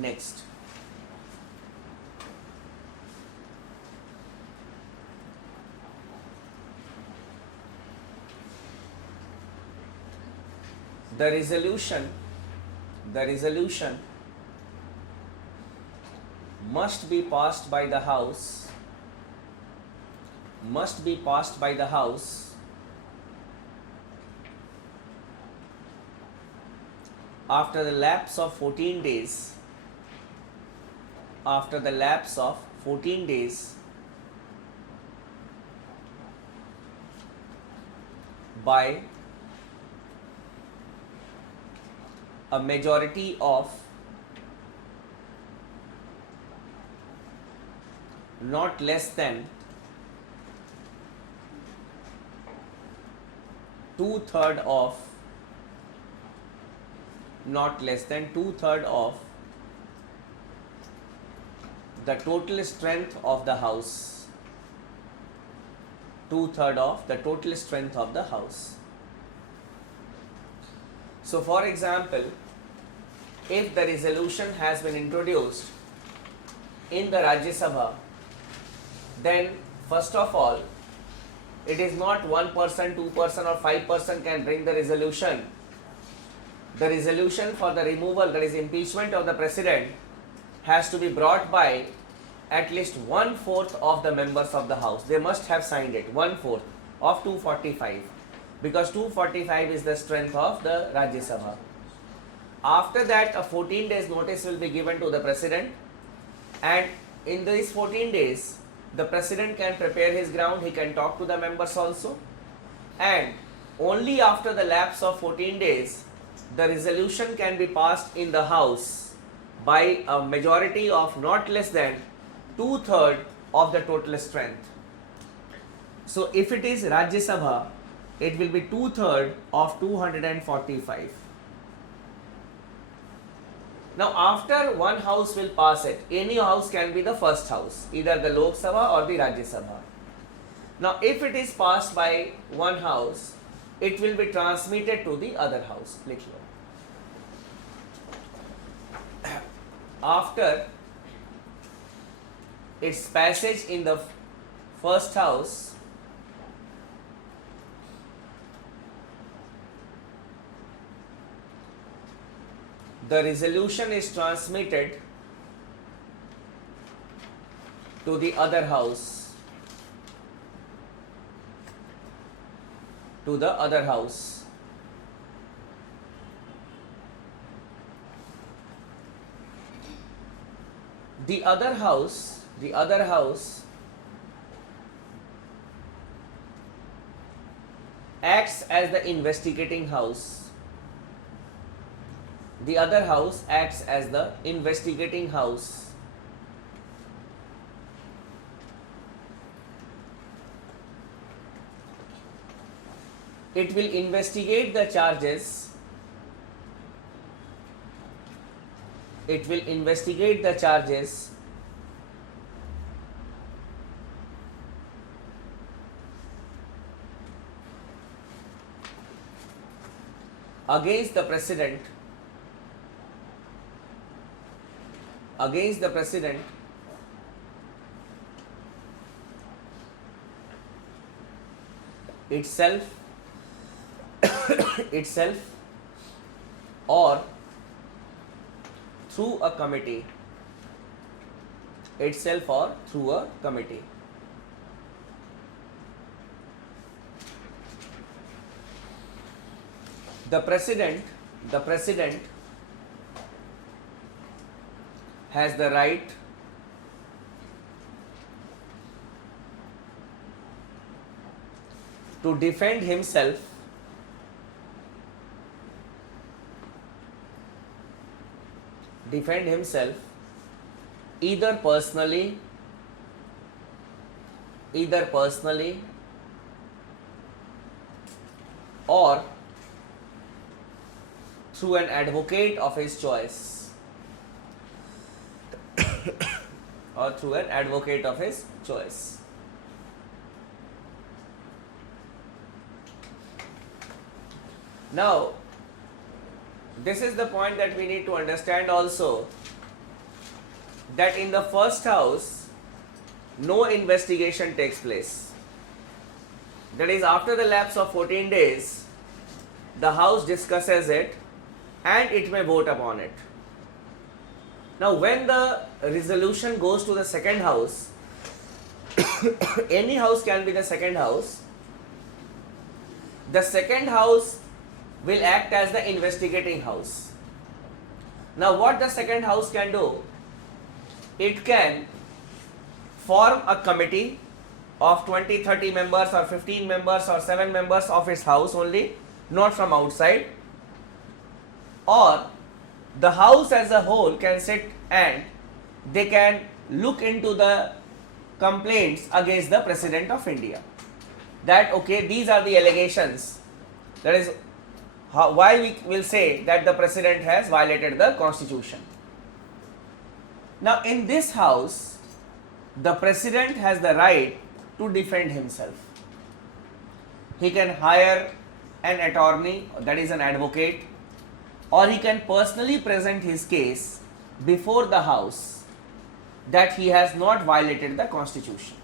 Next, the resolution must be passed by the House after the lapse of 14 days by a majority of not less than two-thirds of the total strength of the House. Two-thirds of the total strength of the House. So, for example, if the resolution has been introduced in the Rajya Sabha, then first of all, it is not 1%, 2% or 5% can bring the resolution. The resolution for the removal, that is impeachment of the president, has to be brought by at least 1/4 of the members of the House. They must have signed it, 1/4 of 245, because 245 is the strength of the Rajya Sabha. After that, a 14 days notice will be given to the president, and in these 14 days, the president can prepare his ground, he can talk to the members also, and only after the lapse of 14 days, the resolution can be passed in the House by a majority of not less than two-thirds of the total strength. So, if it is Rajya Sabha, it will be two-thirds of 245. Now, after one house will pass it, any house can be the first house, either the Lok Sabha or the Rajya Sabha. Now, if it is passed by one house, it will be transmitted to the other house. After its passage in the first house, the resolution is transmitted to the other house. The other house acts as the investigating house. The other house acts as the investigating house. It will investigate the charges. Against the president itself or through a committee. The president has the right to defend himself either personally or through an advocate of his choice. Now, this is the point that we need to understand also, that in the first house no investigation takes place. That is, after the lapse of 14 days, the house discusses it and it may vote upon it. Now, when the resolution goes to the second house, any house can be the second house. The second house will act as the investigating house. Now, what the second house can do? It can form a committee of 20, 30 members or 15 members or 7 members of its house only, not from outside. Or the house as a whole can sit and they can look into the complaints against the President of India. That, okay, these are the allegations. That is why we will say that the President has violated the Constitution. Now, in this house, the President has the right to defend himself. He can hire an attorney, that is an advocate, or he can personally present his case before the house that he has not violated the Constitution.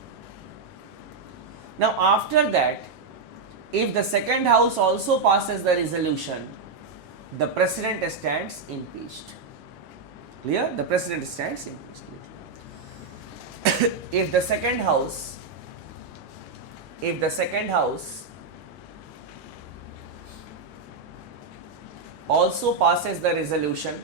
Now, after that, if the second house also passes the resolution, the President stands impeached. Clear? The President stands impeached. If the second house also passes the resolution,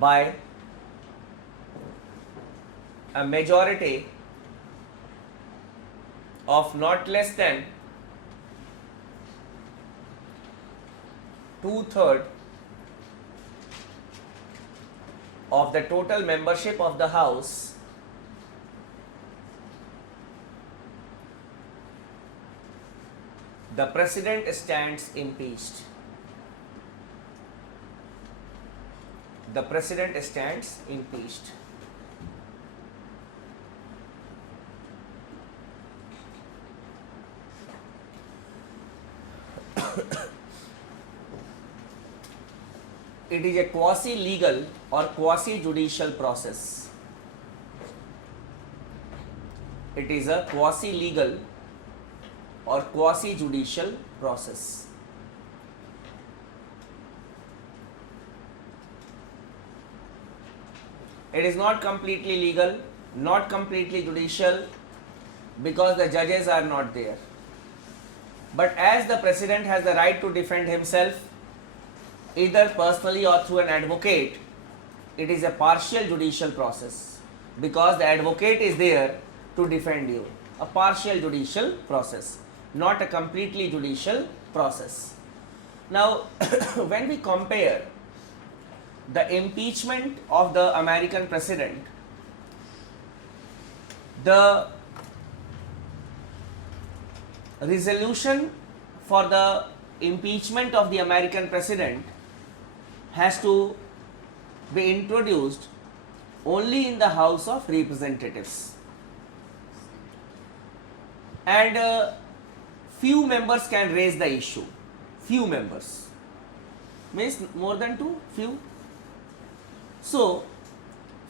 by a majority of not less than 2/3 of the total membership of the house, the President stands impeached. The President stands impeached. It is a quasi-legal or quasi-judicial process. It is a quasi-legal or quasi-judicial process. It is not completely legal, not completely judicial, because the judges are not there. But as the President has the right to defend himself, either personally or through an advocate, it is a partial judicial process, because the advocate is there to defend you. A partial judicial process, not a completely judicial process. Now, when we compare the impeachment of the American President, the resolution for the impeachment of the American President has to be introduced only in the House of Representatives, and few members can raise the issue. Few members means more than two, few. So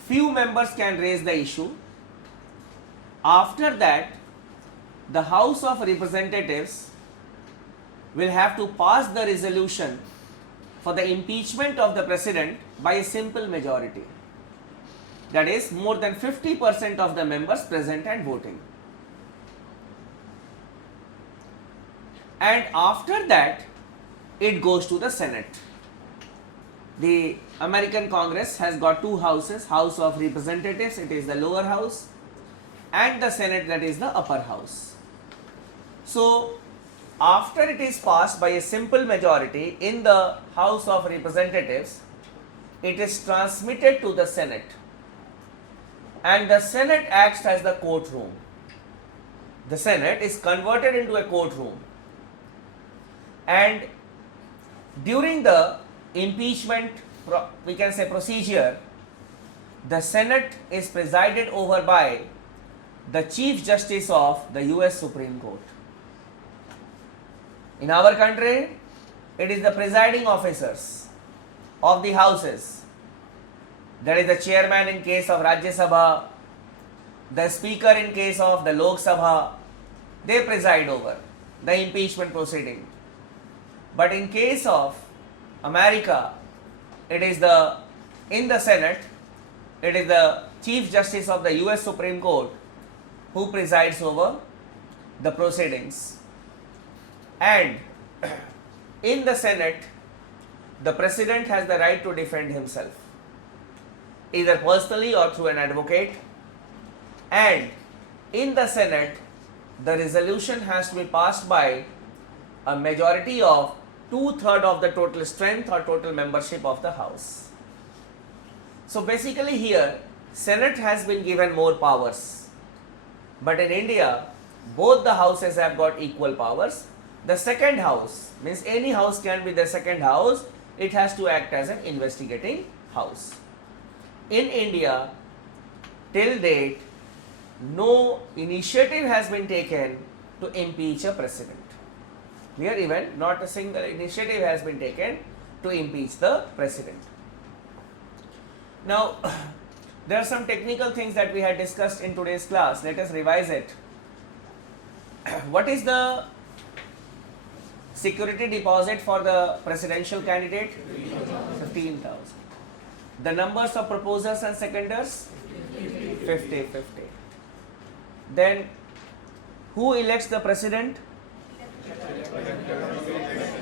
few members can raise the issue. After that, the House of Representatives will have to pass the resolution for the impeachment of the President by a simple majority. That is, more than 50% of the members present and voting. And after that, it goes to the Senate. The American Congress has got two houses, House of Representatives, it is the lower house, and the Senate, that is the upper house. So, after it is passed by a simple majority in the House of Representatives, it is transmitted to the Senate, and the Senate acts as the courtroom. The Senate is converted into a courtroom, and during the impeachment, we can say procedure, the Senate is presided over by the Chief Justice of the US Supreme Court. In our country, it is the presiding officers of the houses, that is the chairman in case of Rajya Sabha, the speaker in case of the Lok Sabha, they preside over the impeachment proceeding. But in case of America, it is in the Senate, it is the Chief Justice of the US Supreme Court who presides over the proceedings. And in the Senate, the President has the right to defend himself, either personally or through an advocate. And in the Senate, the resolution has to be passed by a majority of 2/3 of the total strength or total membership of the House. So basically here, Senate has been given more powers. But in India, both the houses have got equal powers. The second house, means any house can be the second house, it has to act as an investigating house. In India, till date, no initiative has been taken to impeach a president. Here even not a single initiative has been taken to impeach the president. Now, there are some technical things that we had discussed in today's class. Let us revise it. What is the security deposit for the presidential candidate? 15,000. The numbers of proposers and seconders? 50-50. Then who elects the president?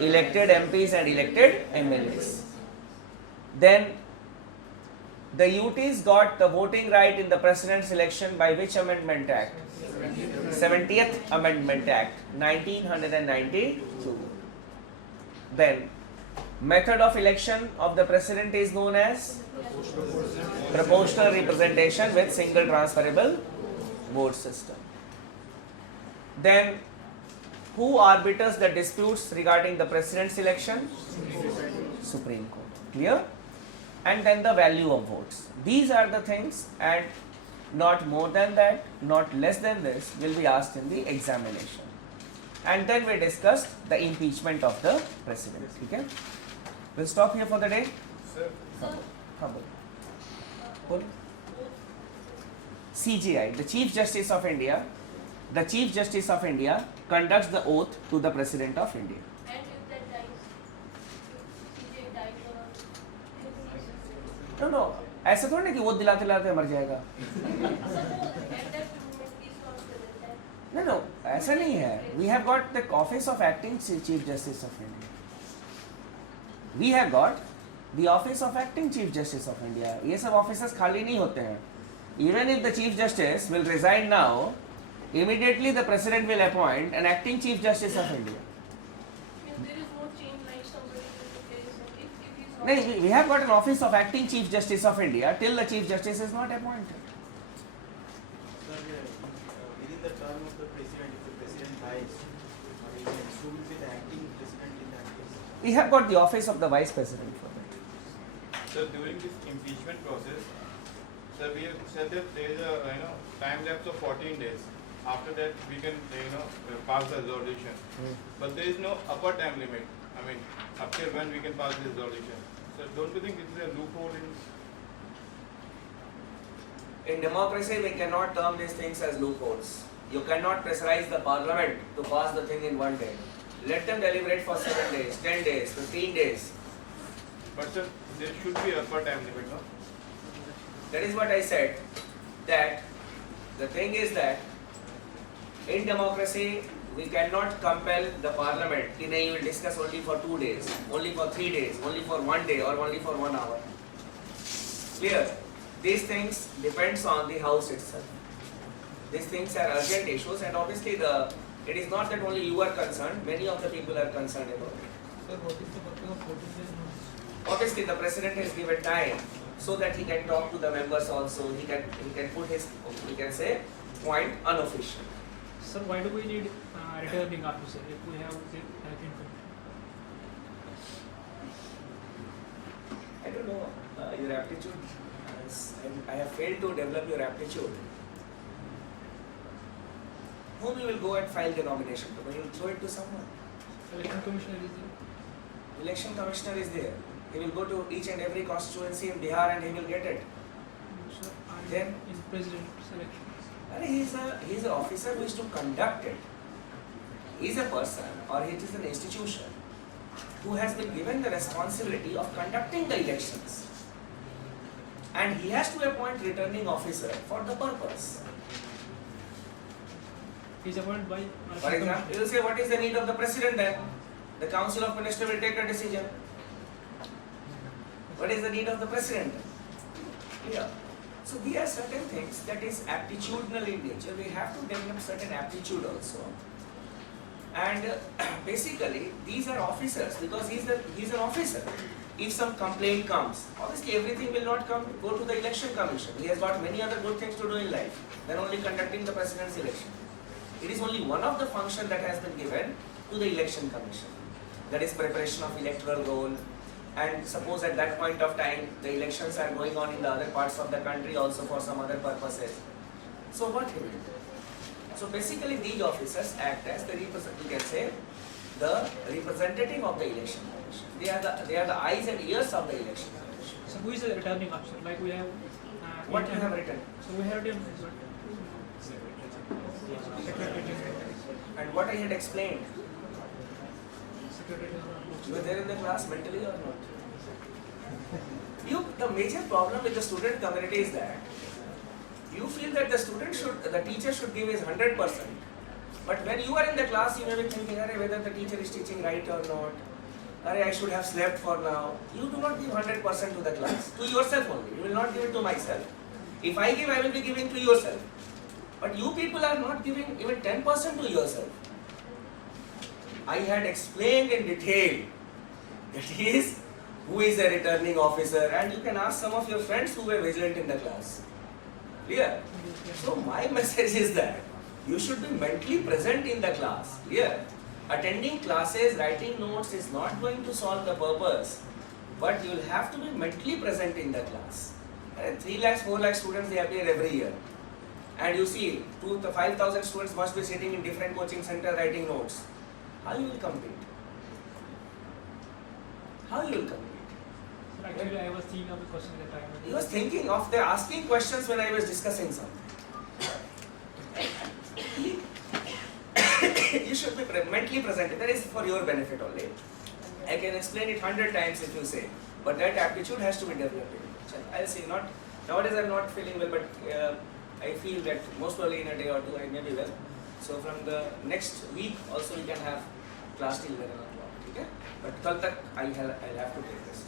Elected MPs and elected MLAs. Then the UTs got the voting right in the president's election by which Amendment Act? 70th Amendment Act, 1992. Then method of election of the president is known as proportional representation with single transferable vote system. Then who arbiters the disputes regarding the president's election? Supreme Court. Clear? And then the value of votes. These are the things, and not more than that, not less than this, will be asked in the examination. And then we discussed the impeachment of the president. Okay? We'll stop here for the day. Sir. CJI, the Chief Justice of India, conducts the oath to the President of India. And if that dies, if CJ dies or No, ऐसा थोड़ा ना कि वो दिलाते दिलाते मर जाएगा. No, ऐसा नहीं है. We have got the office of acting Chief Justice of India. We have got the office of acting Chief Justice of India. ये सब offices खाली नहीं होते हैं. Even if the Chief Justice will resign now, immediately the President will appoint an acting Chief Justice of India. if there is no change like somebody will replace him, if he's not. No, we have got an office of acting Chief Justice of India till the Chief Justice is not appointed. Sir, within the term of the president, if the president dies, who will be the acting president in that case? We have got the office of the Vice President for that. So during this impeachment process, sir, we have said that there is a time lapse of 14 days. After that, we can pass the resolution. But there is no upper time limit. I mean, up till when we can pass this resolution. So don't you think it is a loophole in? In democracy, we cannot term these things as loopholes. You cannot pressurize the parliament to pass the thing in one day. Let them deliberate for 7 days, 10 days, 15 days. But sir, there should be upper time limit, no? That is what I said, that the thing is that in democracy, we cannot compel the parliament that you will discuss only for 2 days, only for 3 days, only for 1 day or only for 1 hour. Clear? These things depends on the house itself. These things are urgent issues, and obviously it is not that only you are concerned, many of the people are concerned about it. Sir, what is the purpose of 14 days notice? Obviously the president is given time so that he can talk to the members also, he can put his, we can say, point unofficial. Sir, why do we need returning officer if we have the acting commission? I don't know your aptitude. I have failed to develop your aptitude. Whom you will go and file the nomination to? You will throw it to someone. Election commissioner is there. Election commissioner is there. He will go to each and every constituency in Bihar and he will get it. So Then- in president selection. And he is an officer who is to conduct it. He is a person or it is an institution who has been given the responsibility of conducting the elections. And he has to appoint returning officer for the purpose. He is appointed by. For example, you will say, what is the need of the president then? The council of ministers will take a decision. What is the need of the president? Yeah. So there are certain things that is aptitudinal in nature. We have to develop certain aptitude also. And basically, these are officers because he's an officer. If some complaint comes, obviously everything will not go to the election commission. He has got many other good things to do in life than only conducting the president's election. It is only one of the functions that has been given to the election commission. That is preparation of electoral roll. And suppose at that point of time, the elections are going on in the other parts of the country also for some other purposes. So what he will do? So basically these officers act as the you can say, the representative of the election commission. They are the eyes and ears of the election commission. So who is the returning officer? Like we have. What you have written? So we have written. Secretary. And what I had explained. Secretary. You were there in the class mentally or not? The major problem with the student community is that you feel that the teacher should give his 100%. But when you are in the class, you may be thinking, whether the teacher is teaching right or not. I should have slept for now. You do not give 100% to the class, to yourself only. You will not give it to myself. If I give, I will be giving to yourself. But you people are not giving even 10% to yourself. I had explained in detail that who is a returning officer, and you can ask some of your friends who were vigilant in the class. Clear? So my message is that you should be mentally present in the class. Clear? Attending classes, writing notes is not going to solve the purpose, but you will have to be mentally present in the class. 3 lakhs, 4 lakh students, they appear every year. And you see, 2 to 5,000 students must be sitting in different coaching centers writing notes. How you will compete? How you will compete? Actually, I was thinking of the question at the time. He was thinking of asking questions when I was discussing something. You should be mentally present. That is for your benefit only. I can explain it 100 times if you say, but that aptitude has to be developed. I'll say not nowadays. I'm not feeling well, but I feel that most probably in a day or two I may be well. So from the next week also we can have class till 11 o'clock. Okay? But till tak I'll have to take rest.